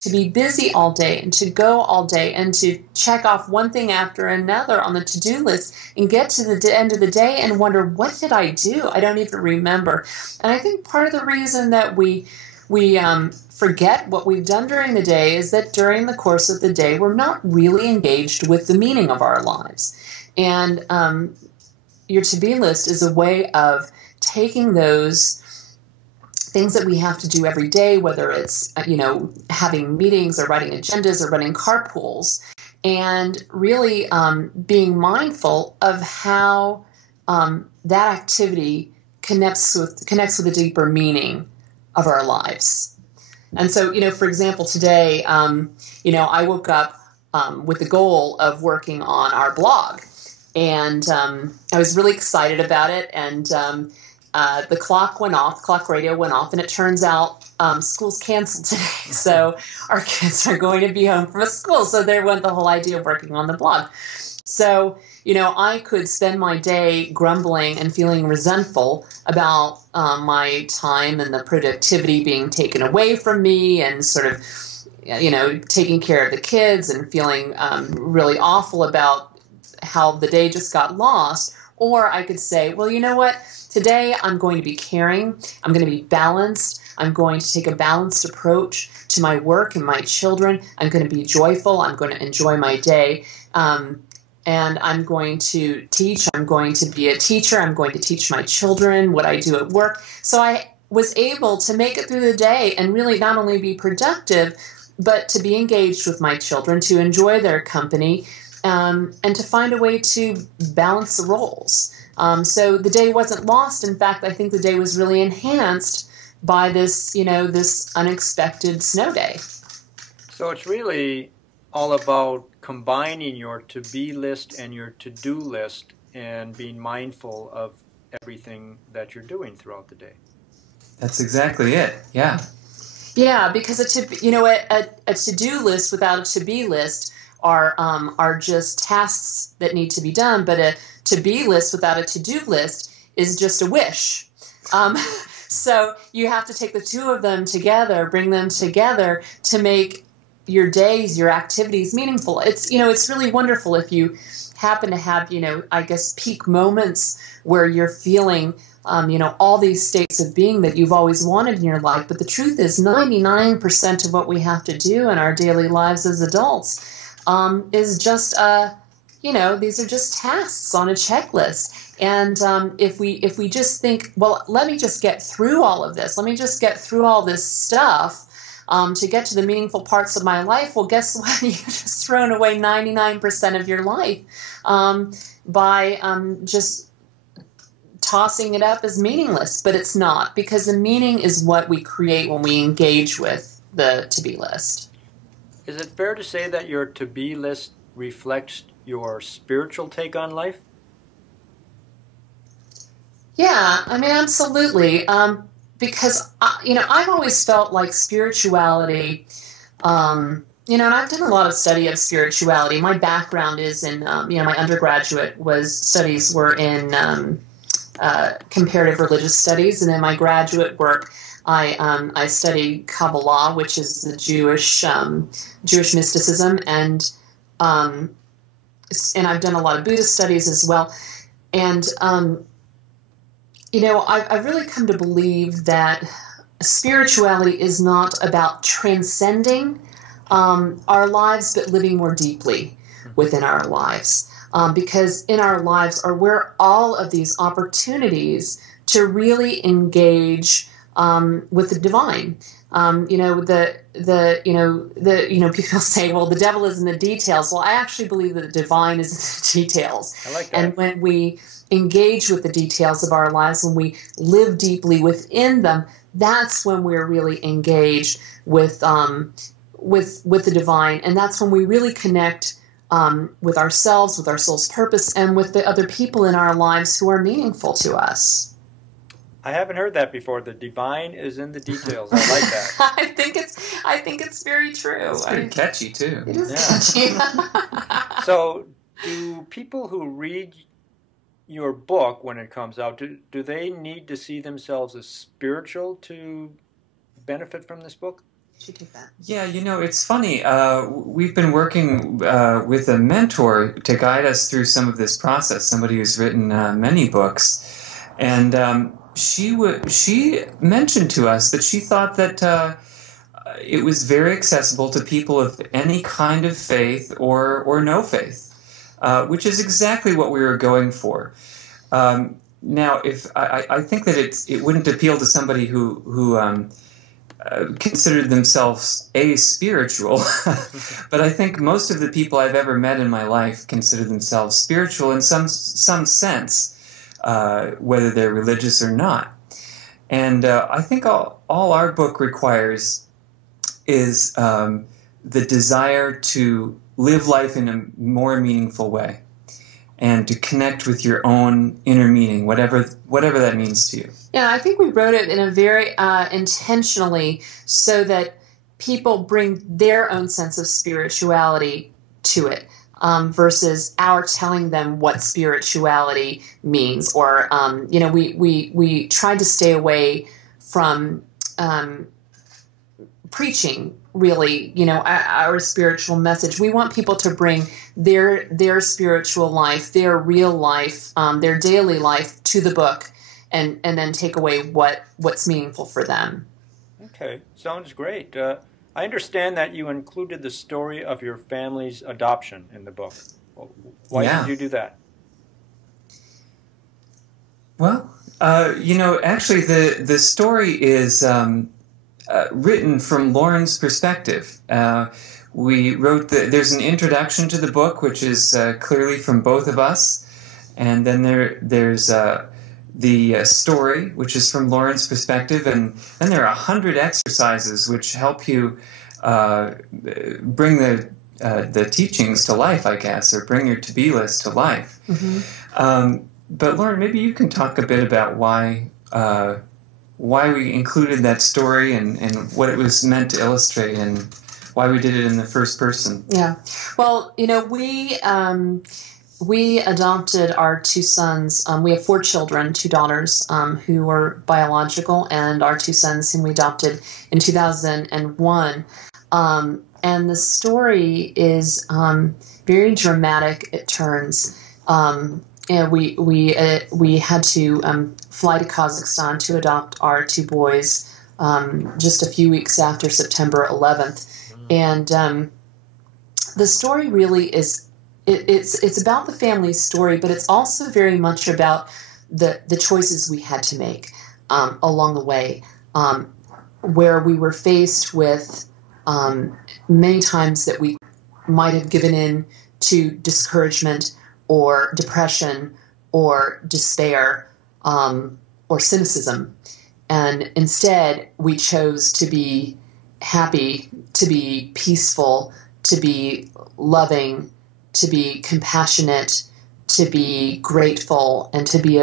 to be busy all day and to go all day and to check off one thing after another on the to-do list and get to the end of the day and wonder, what did I do? I don't even remember. And I think part of the reason that we forget what we've done during the day is that during the course of the day, we're not really engaged with the meaning of our lives. And your to-be list is a way of taking those things that we have to do every day, whether it's, having meetings or writing agendas or running carpools, and really being mindful of how that activity connects with the deeper meaning of our lives. And so, for example, today, I woke up with the goal of working on our blog, and I was really excited about it, and the clock radio went off, and it turns out school's canceled today. So our kids are going to be home from school. So there went the whole idea of working on the blog. So, I could spend my day grumbling and feeling resentful about my time and the productivity being taken away from me, and sort of, taking care of the kids and feeling really awful about how the day just got lost. Or I could say, well, you know what? Today I'm going to be caring. I'm going to be balanced. I'm going to take a balanced approach to my work and my children. I'm going to be joyful. I'm going to enjoy my day. And I'm going to teach. I'm going to be a teacher. I'm going to teach my children what I do at work. So I was able to make it through the day and really not only be productive, but to be engaged with my children, to enjoy their company, and to find a way to balance the roles. So the day wasn't lost. In fact, I think the day was really enhanced by this, this unexpected snow day. So it's really all about combining your to-be list and your to-do list and being mindful of everything that you're doing throughout the day. That's exactly it. Yeah. Yeah, because a to-do list without a to-be list are just tasks that need to be done, but a to-be list without a to-do list is just a wish. So you have to take the two of them together, bring them together to make your days, your activities meaningful. It's really wonderful if you happen to have, I guess, peak moments where you're feeling, all these states of being that you've always wanted in your life. But the truth is 99% of what we have to do in our daily lives as adults is just, these are just tasks on a checklist. And if we just think, well, let me just get through all of this. Let me just get through all this stuff to get to the meaningful parts of my life. Well, guess what? You've just thrown away 99% of your life by just tossing it up as meaningless. But it's not, because the meaning is what we create when we engage with the to-be list. Is it fair to say that your to-be list reflects your spiritual take on life? Yeah, absolutely. Because, I've always felt like spirituality, and I've done a lot of study of spirituality. My background is in, my undergraduate studies were in comparative religious studies, and in my graduate work, I studied Kabbalah, which is the Jewish mysticism, and I've done a lot of Buddhist studies as well. And I've really come to believe that spirituality is not about transcending our lives, but living more deeply within our lives. Because in our lives are where all of these opportunities to really engage with the divine. People say, well, the devil is in the details. Well, I actually believe that the divine is in the details. I like that. And when we engage with the details of our lives, when we live deeply within them, that's when we're really engaged with the divine, and that's when we really connect with ourselves, with our soul's purpose, and with the other people in our lives who are meaningful to us. I haven't heard that before. The divine is in the details. I like that. I think it's very true. It's pretty catchy too. It is catchy. So, do people who read your book when it comes out, do they need to see themselves as spiritual to benefit from this book? you take that? Yeah, it's funny. We've been working with a mentor to guide us through some of this process, somebody who's written many books. And she mentioned to us that she thought that it was very accessible to people of any kind of faith or no faith, which is exactly what we were going for. Now, if I think that it wouldn't appeal to somebody who considered themselves spiritual, but I think most of the people I've ever met in my life consider themselves spiritual in some sense, whether they're religious or not. And I think all our book requires is the desire to live life in a more meaningful way and to connect with your own inner meaning, whatever that means to you. Yeah, I think we wrote it in a very intentionally so that people bring their own sense of spirituality to it, versus our telling them what spirituality means. Or, we tried to stay away from preaching, really, our spiritual message. We want people to bring their spiritual life, their real life, their daily life to the book, and then take away what's meaningful for them. Okay, sounds great. I understand that you included the story of your family's adoption in the book. Why did you do that? Well, actually the story is written from Lauren's perspective. We wrote there's an introduction to the book, which is clearly from both of us, and then there's the story, which is from Lauren's perspective, and then there are 100 exercises which help you bring the teachings to life, I guess, or bring your to-be list to life. Mm-hmm. But Lauren, maybe you can talk a bit about why we included that story and what it was meant to illustrate and why we did it in the first person. Yeah. Well, we adopted our two sons. We have 4 children, 2 daughters who were biological, and our 2 sons whom we adopted in 2001. And the story is very dramatic at turns. We had to fly to Kazakhstan to adopt our 2 boys just a few weeks after September 11th. And the story really is, it's about the family story, but it's also very much about the choices we had to make along the way, where we were faced with many times that we might have given in to discouragement or depression or despair or cynicism. And instead, we chose to be happy, to be peaceful, to be loving, to be compassionate, to be grateful, and to be